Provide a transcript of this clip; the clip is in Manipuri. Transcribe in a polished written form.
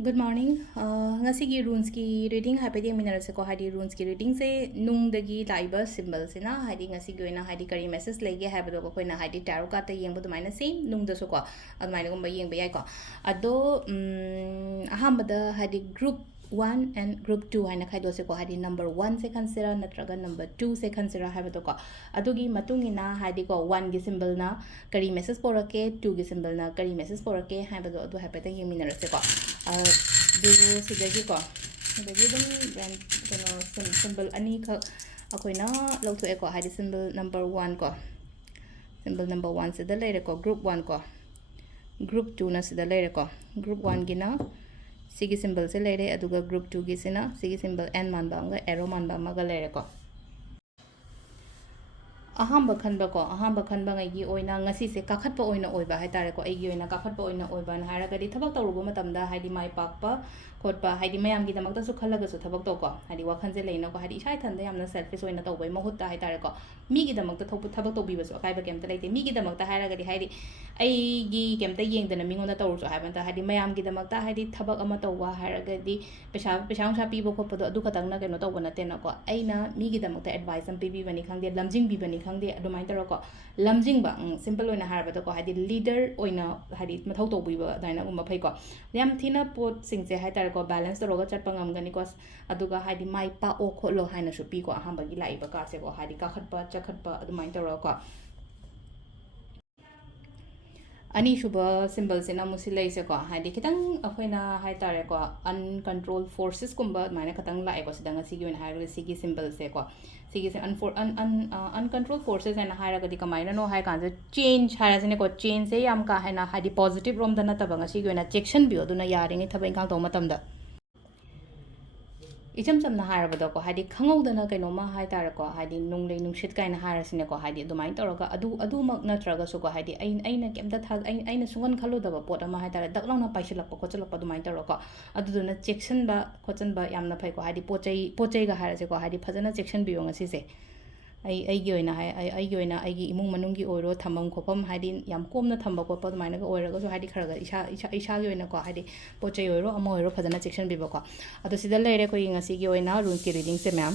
Good morning. Ngasigi runes ki reading happy minutes ko hadi runes ki reading se nung dagi laiba symbols na hadi ngasigi oina hadi kari message lege habado ko koina hadi tarot card ta yengba dumaina same nung da so ko admaina gumba yengba yai ko ado ahambada hadi group 1 and group 2 haina khaido se ko hadi number 1 se consider natraga number 2 se consider habado ko adugi matungina hadi ko 1 gi symbol na kari message porake 2 gi symbol na kari message porake habado adu habata yengminara se ko do sidagi ko sidagi dum brand kono symbol ani kha akoina lawtho e ko hadi symbol number 1 ko symbol number 1 se da lere ko group 1 ko group 2 na se da lere ko group 1 gi na sigi symbol se lere aduga group 2 gi sina sigi symbol n manba nga arrow manba maga lere ko ahamba khanba ngai gi oina ngasi se kakhatpa oina oiba hai tare ko ai gi oina kakhatpa oina oiba na hara gadi thabak tawrugo matamda haidi mai pakpa khotpa haidi mayam gi damak ta su khallaga su thabak to ko haidi wakhan je leina ko haidi isai thanda yamna selfish oina tawbai mahutta hai tare ko mi gi damak ta thabak to biba su kai ba kemta leite mi gi damak ta hara gadi haidi ai gi kemta yengdana mingonda tawru su hai banta haidi mayam gi damak ta haidi thabak ama tawwa hara gadi pesa sa piba khotpa do adu khatang na keno tawba na tena ko aina mi gi damak ta advice am pibi bani khangde lamjing bi bani khangde adumai taro ko lamjing ba simple oina harba to ko hadi leader oina hadi mathau to biba daina gumba phai ko yam thina pot sing se hai tar ko balance to roga chatpa ngam gani ko aduga hadi mai pa o kholo haina su pi ko ahamba gi lai ba ka se ko hadi ka khatpa chakhatpa adumai taro ko ani shuba symbol se na musi lai se ko hadi kitang akoina hai tare ko uncontrolled forces kumba mane katang lai ko sidanga sigi wen hai sigi symbol se ko sigi se uncontrolled forces and hai ragadi kamaina no hai kan change hai asine ko change se yam ka hai na hadi positive rom da na tabanga sigi wen section bi oduna yaring thabai kang to matam da icham chamna harabada ko hadi khangowdana kainoma hai tar ko hadi nunglei nungshit kaina harasine ko hadi adumai toroga adu mak natraga so ko hadi aina kemta tha aina sungan khalo daba pot ama hai tar daklangna paisilak ko khochalak adumai toroga aduduna section ba khochan ba yamna phai ko hadi pochai ga harase ko hadi phajana section bi yong asise ai gi imung manungi oiro thamam khopam hadi yam komna thamba ko pa maina ga oiraga so hadi kharaga isa gi oina ko hadi pochai oiro amo oiro phajana section bi ba ko ado sida lere ko ingasi gi oina rune ki reading se ma'am